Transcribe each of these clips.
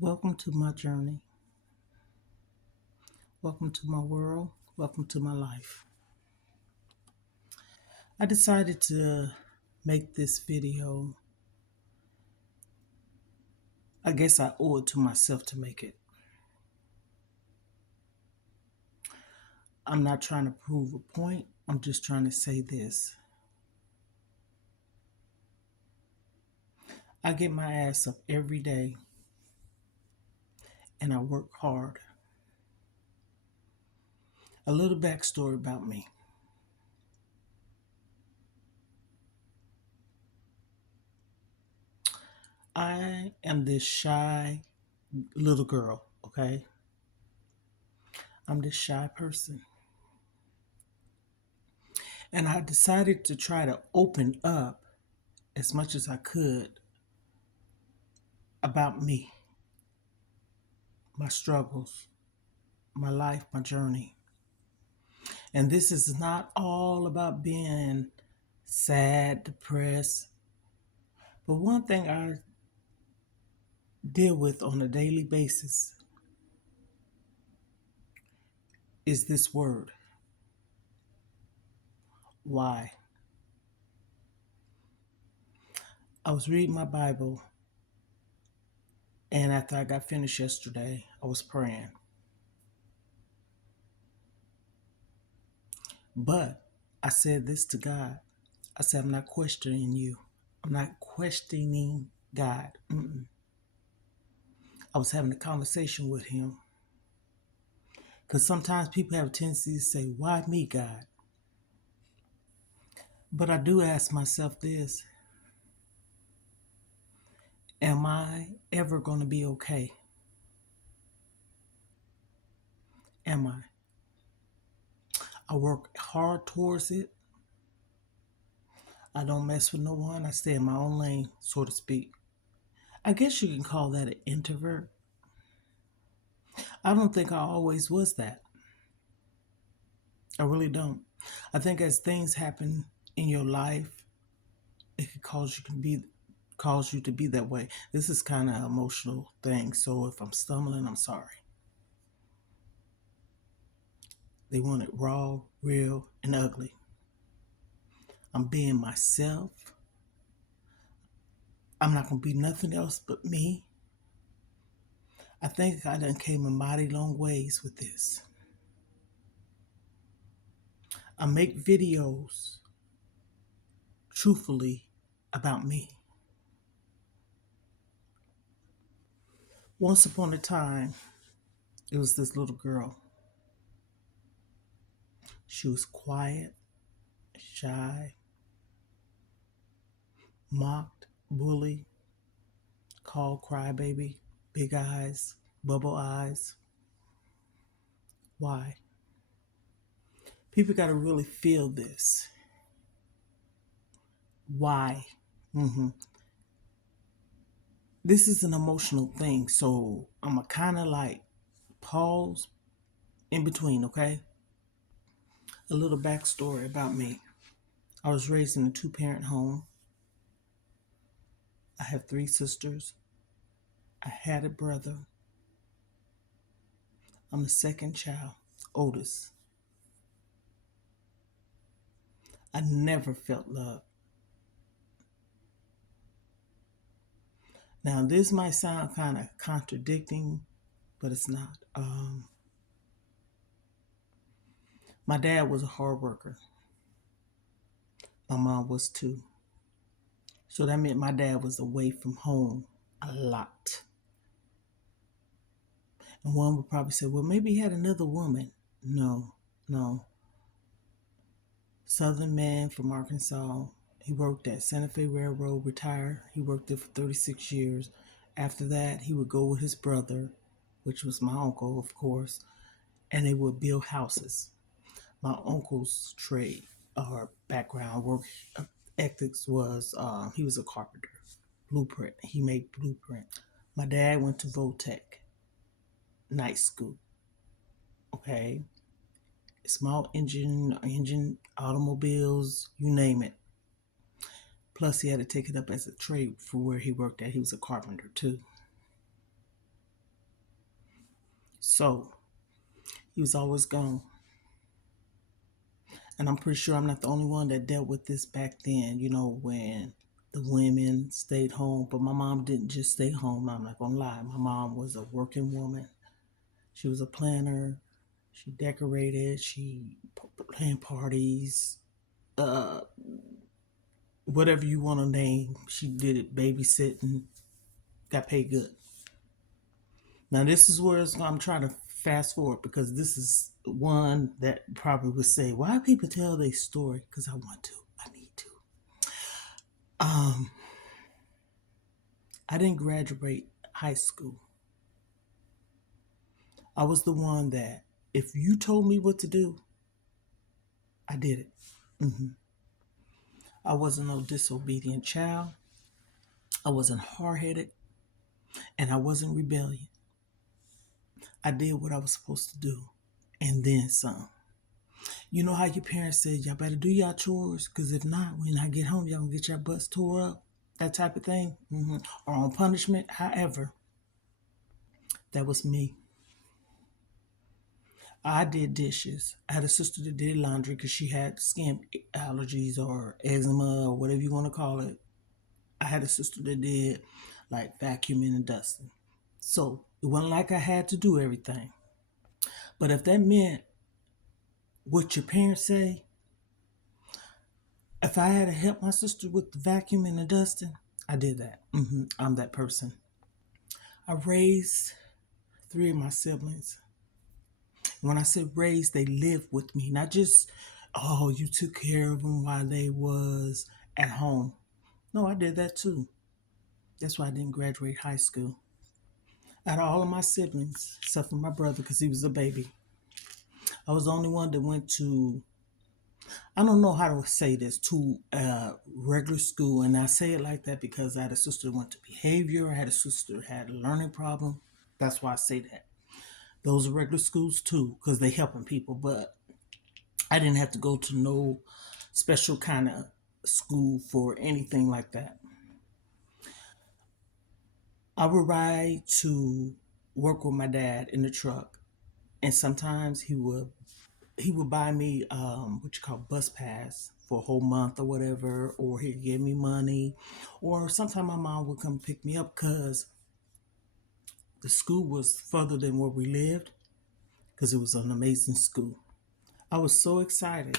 Welcome to my journey. Welcome to my world. Welcome to my life. I decided to make this video. I guess I owe it to myself to make it. I'm not trying to prove a point. I'm just trying to say this. I get my ass up every day and I work hard. A little backstory about me. I am this shy little girl, okay? I'm this shy person. And I decided to try to open up as much as I could about me, my struggles, my life, my journey. And this is not all about being sad, depressed. But one thing I deal with on a daily basis is this word. Why? I was reading my Bible, and after I got finished yesterday, I was praying. But I said this to God. I said, I'm not questioning you. I'm not questioning God. I was having a conversation with him. Because sometimes people have a tendency to say, why me, God? But I do ask myself this: am I ever going to be okay? Am I? I work hard towards it. I don't mess with no one. I stay in my own lane, so to speak. I guess you can call that an introvert. I don't think I always was that. I really don't. I think as things happen in your life, it could cause you to be that way. This is kind of an emotional thing, so if I'm stumbling, I'm sorry. They want it raw, real, and ugly. I'm being myself. I'm not going to be nothing else but me. I think I done came a mighty long ways with this. I make videos truthfully about me. Once upon a time, it was this little girl. She was quiet, shy, mocked, bullied, called crybaby, big eyes, bubble eyes. Why? People got to really feel this. Why? hmm This is an emotional thing, so I'm a kind of like pause in between, okay? A little backstory about me. I was raised in a two-parent home. I have three sisters. I had a brother. I'm the second child, oldest. I never felt love. Now, this might sound kind of contradicting, but it's not. My dad was a hard worker. My mom was too. So that meant my dad was away from home a lot. And one would probably say, well, maybe he had another woman. No, no. Southern man from Arkansas. He worked at Santa Fe Railroad, retired. He worked there for 36 years. After that, he would go with his brother, which was my uncle, of course, and they would build houses. My uncle's trade or background work ethics was he was a carpenter. Blueprint. He made blueprint. My dad went to Votech night school. Okay, small engine, automobiles, you name it. Plus, he had to take it up as a trade for where he worked at. He was a carpenter too. So he was always gone. And I'm pretty sure I'm not the only one that dealt with this back then, when the women stayed home. But my mom didn't just stay home. I'm not going to lie. My mom was a working woman. She was a planner. She decorated. She planned parties. Uh, Whatever you want to name, she did it. Babysitting. Got paid good. Now this is where I'm trying to fast forward because this is one that probably would say, "Why people tell their story?" Because I want to. I need to. Um, I didn't graduate high school. I was the one that, if you told me what to do, I did it. hmm I wasn't no disobedient child. I wasn't hard headed, and I wasn't rebellion. I did what I was supposed to do, and then some. You know how your parents said, y'all better do y'all chores, because if not, when I get home, y'all gonna get your butts tore up, that type of thing, or on punishment. However, that was me. I did dishes. I had a sister that did laundry because she had skin allergies or eczema or whatever you want to call it. I had a sister that did like vacuuming and dusting. So it wasn't like I had to do everything. But if that meant what your parents say, if I had to help my sister with the vacuuming and dusting, I did that. I'm that person. I raised three of my siblings. When I said raised, they lived with me, not just, oh, you took care of them while they was at home. No, I did that too. That's why I didn't graduate high school. Out of all of my siblings, except for my brother, because he was a baby, I was the only one that went to, I don't know how to say this, to regular school. And I say it like that because I had a sister that went to behavior. I had a sister that had a learning problem. That's why I say that. Those are regular schools too, because they helping people. But I didn't have to go to no special kind of school for anything like that. I would ride to work with my dad in the truck, and sometimes he would buy me what you call bus pass for a whole month or whatever, or he'd give me money, or sometimes my mom would come pick me up because the school was further than where we lived because it was an amazing school. I was so excited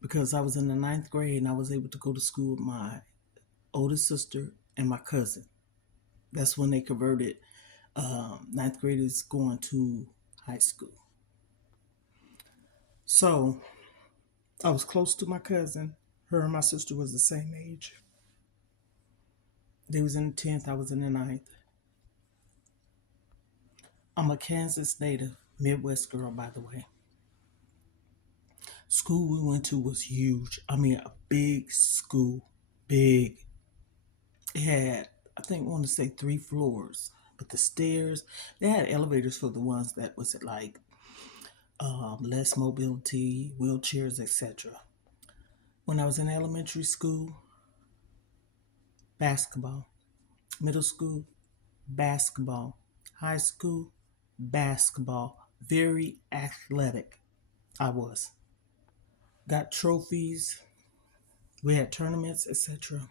because I was in the ninth grade and I was able to go to school with my oldest sister and my cousin. That's when they converted ninth graders going to high school. So I was close to my cousin. Her and my sister was the same age. They was in the 10th, I was in the ninth. I'm a Kansas native, Midwest girl, by the way. School we went to was huge. I mean, a big school. Big. It had, I think, I want to say 3 floors. But the stairs, they had elevators for the ones that was like less mobility, wheelchairs, etc. When I was in elementary school, basketball. Middle school, basketball. High school, basketball. Very athletic, I was. Got trophies. We had tournaments, etc.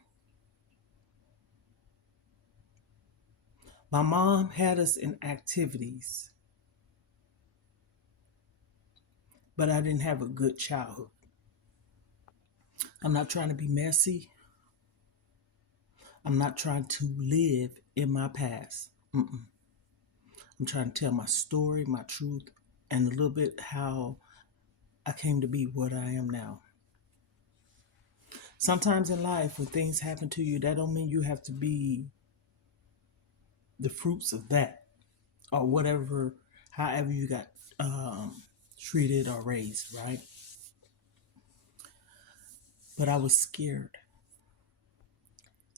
My mom had us in activities, but I didn't have a good childhood. I'm not trying to be messy. I'm not trying to live in my past. I'm trying to tell my story, my truth, and a little bit how I came to be what I am now. Sometimes in life, when things happen to you, that don't mean you have to be the fruits of that or whatever, however you got treated or raised, right? But I was scared.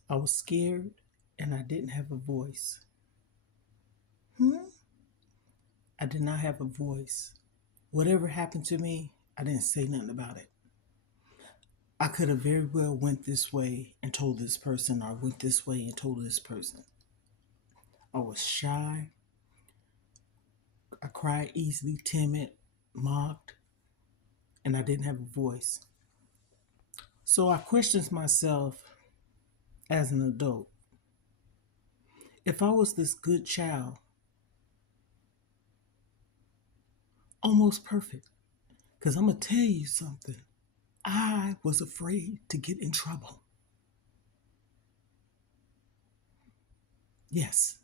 I was scared and I didn't have a voice. I did not have a voice. Whatever happened to me, I didn't say nothing about it. I could have very well went this way and told this person, or went this way and told this person. I was shy. I cried easily, timid, mocked, and I didn't have a voice. So I questioned myself as an adult. If I was this good child, almost perfect, because I'm going to tell you something, I was afraid to get in trouble. Yes,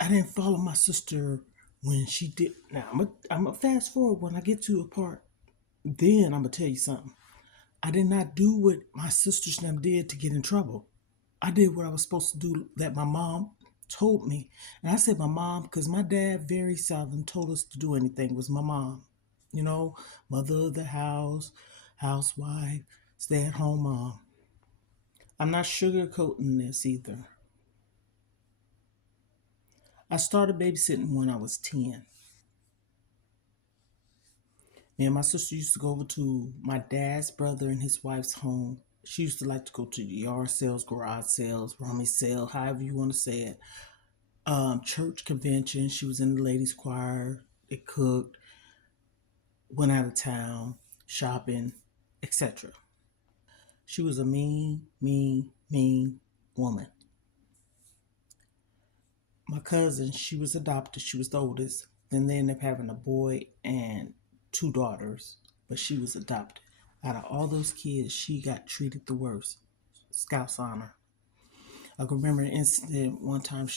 I didn't follow my sister when she did. Now, I'm a fast forward when I get to a part. Then I'm going to tell you something. I did not do what my sisters and them did to get in trouble. I did what I was supposed to do that my mom told me. And I said my mom because my dad very seldom told us to do anything. It was my mom. You know, mother of the house, housewife, stay at home mom. I'm not sugarcoating this either. I started babysitting when I was 10. Me and my sister used to go over to my dad's brother and his wife's home. She used to like to go to yard sales, garage sales, rummage sale, however you want to say it. Church convention. She was in the ladies' choir. They cooked, went out of town, shopping, etc. She was a mean, mean, mean woman. My cousin, she was adopted. She was the oldest. Then they ended up having a boy and two daughters, but she was adopted. Out of all those kids, she got treated the worst. Scouts honor. I can remember an incident one time.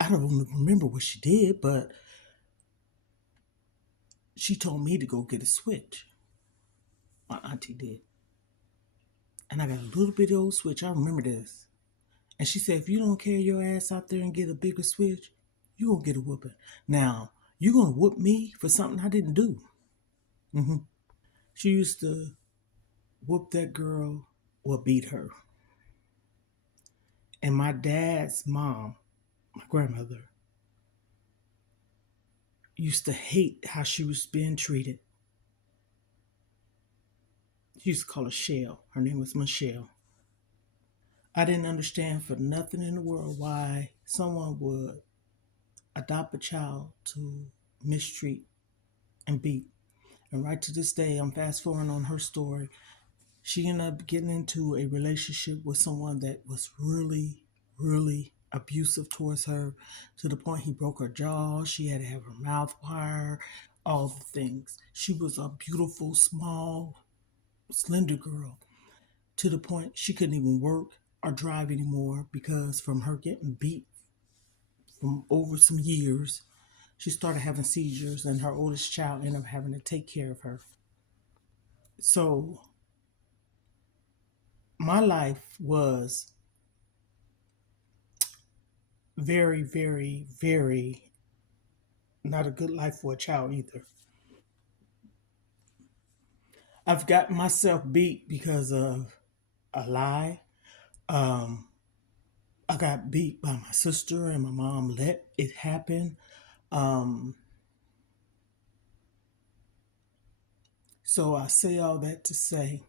I don't remember what she did, but she told me to go get a switch. My auntie did. And I got a little bitty old switch. I remember this. And she said, if you don't carry your ass out there and get a bigger switch, you gonna get a whooping. Now, you gonna whoop me for something I didn't do. She used to whoop that girl or beat her. And my dad's mom, my grandmother, used to hate how she was being treated. She used to call her Shell. Her name was Michelle. I didn't understand for nothing in the world why someone would adopt a child to mistreat and beat. And right to this day, I'm fast forwarding on her story. She ended up getting into a relationship with someone that was really, really abusive towards her to the point he broke her jaw. She had to have her mouth wired, all the things. She was a beautiful, small, slender girl to the point she couldn't even work or drive anymore because from her getting beat from over some years, she started having seizures, and her oldest child ended up having to take care of her. So my life was very, very, very not a good life for a child either. I've gotten myself beat because of a lie. Um, I got beat by my sister, and my mom let it happen. Um, so I say all that to say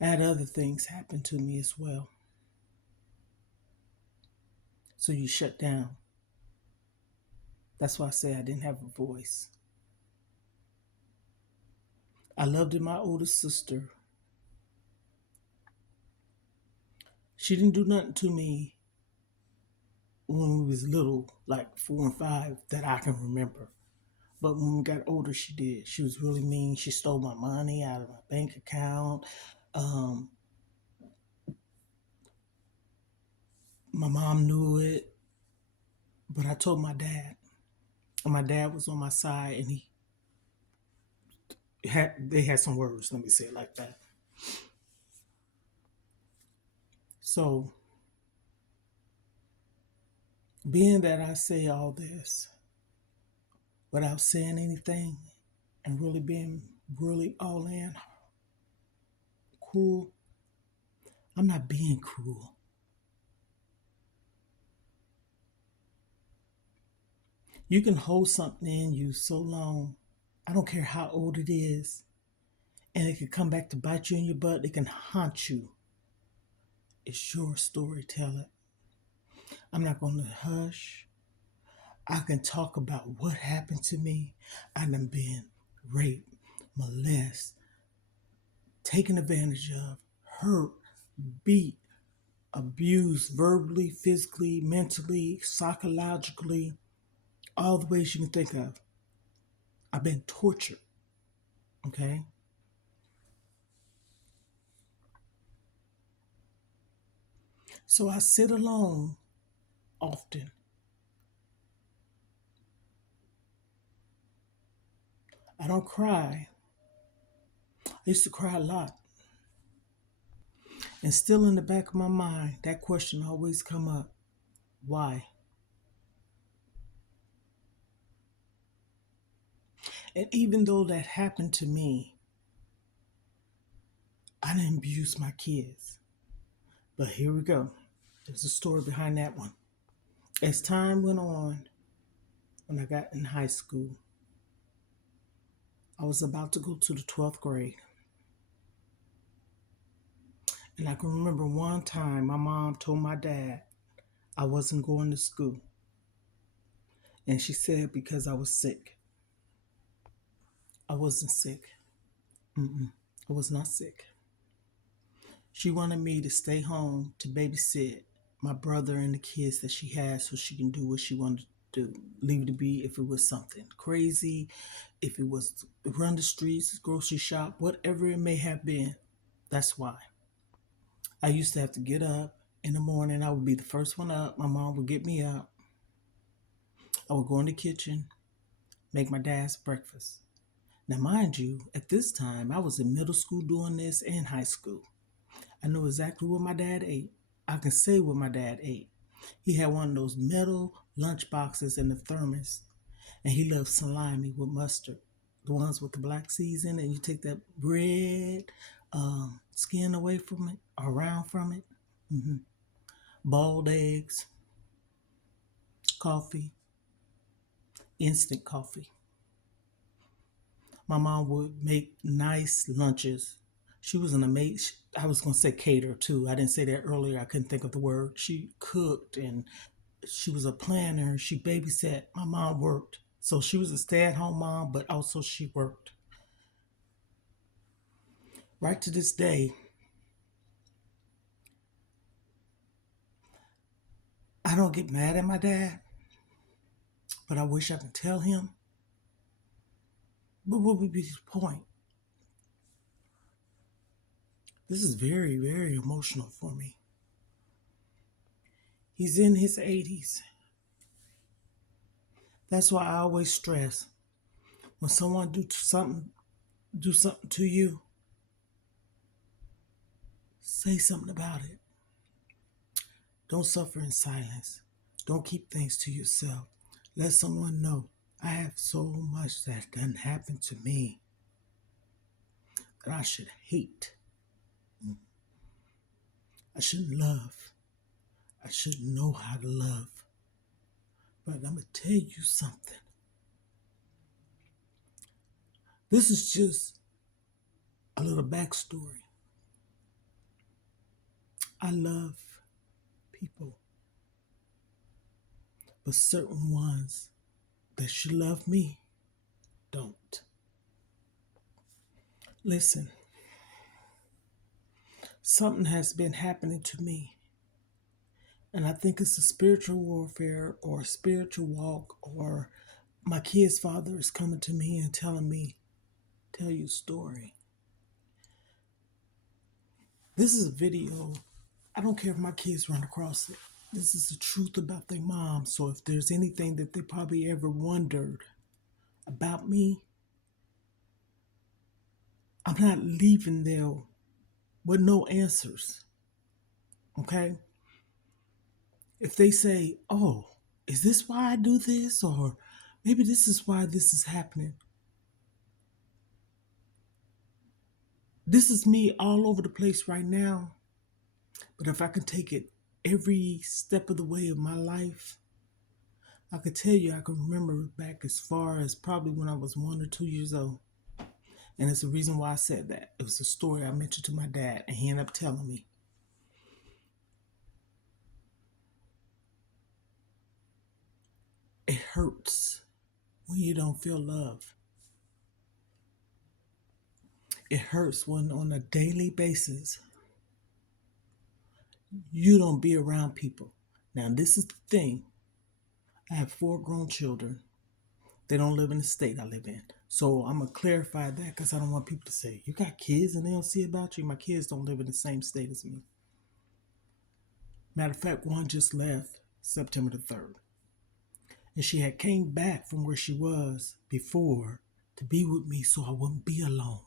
I had other things happen to me as well. So you shut down. That's why I say I didn't have a voice. I loved my oldest sister. She didn't do nothing to me when we was little, like 4 and 5, that I can remember. But when we got older, she did. She was really mean. She stole my money out of my bank account. Um, my mom knew it, but I told my dad. And my dad was on my side, and they had some words. Let me say it like that. So, being that I say all this without saying anything and really being really all in cruel, I'm not being cruel. You can hold something in you so long, I don't care how old it is, and it can come back to bite you in your butt. It can haunt you. It's your story, tell it. I'm not going to hush. I can talk about what happened to me. I done been raped, molested, taken advantage of, hurt, beat, abused verbally, physically, mentally, psychologically, all the ways you can think of. I've been tortured, okay? So I sit alone often. I don't cry. I used to cry a lot. And still in the back of my mind, that question always come up. Why? And even though that happened to me, I didn't abuse my kids. But here we go. There's a story behind that one. As time went on, when I got in high school, I was about to go to the 12th grade. And I can remember one time my mom told my dad I wasn't going to school. And she said because I was sick. I wasn't sick. I was not sick. She wanted me to stay home to babysit my brother and the kids that she had so she can do what she wanted to do. Leave it to be if it was something crazy, if it was run the streets, grocery shop, whatever it may have been. That's why. I used to have to get up in the morning. I would be the first one up. My mom would get me up. I would go in the kitchen, make my dad's breakfast. Now, mind you, at this time, I was in middle school doing this and high school. I knew exactly what my dad ate. I can say what my dad ate. He had one of those metal lunch boxes in the thermos, and he loved salami with mustard, the ones with the black seeds in it. And you take that red skin away from it, around from it. Boiled eggs, coffee, instant coffee. My mom would make nice lunches. She was an amazing, I was going to say cater too. I didn't say that earlier. I couldn't think of the word. She cooked and she was a planner. She babysat. My mom worked. So she was a stay-at-home mom, but also she worked. Right to this day, I don't get mad at my dad, but I wish I could tell him. But what would be the point? This is very, very emotional for me. He's in his 80s. That's why I always stress when someone do something to you, say something about it. Don't suffer in silence. Don't keep things to yourself. Let someone know. I have so much that done happened to me that I should hate. I shouldn't love. I shouldn't know how to love. But I'm going to tell you something. This is just a little backstory. I love people, but certain ones that should love me don't. Listen, something has been happening to me, and I think it's a spiritual warfare or a spiritual walk, or my kid's father is coming to me and telling me, tell you a story. This is a video. I don't care if my kids run across it. This is the truth about their mom. So if there's anything that they probably ever wondered about me, I'm not leaving there with no answers. Okay? If they say, oh, is this why I do this? Or maybe this is why this is happening. This is me all over the place right now. But if I can take it every step of the way of my life, I could tell you I can remember back as far as probably when I was 1 or 2 years old. And it's the reason why I said that. It was a story I mentioned to my dad, and he ended up telling me. It hurts when you don't feel love. It hurts when on a daily basis you don't be around people. Now, this is the thing. I have 4 grown children. They don't live in the state I live in. So I'm going to clarify that because I don't want people to say, you got kids and they don't see about you. My kids don't live in the same state as me. Matter of fact, one just left September the 3rd. And she had came back from where she was before to be with me so I wouldn't be alone.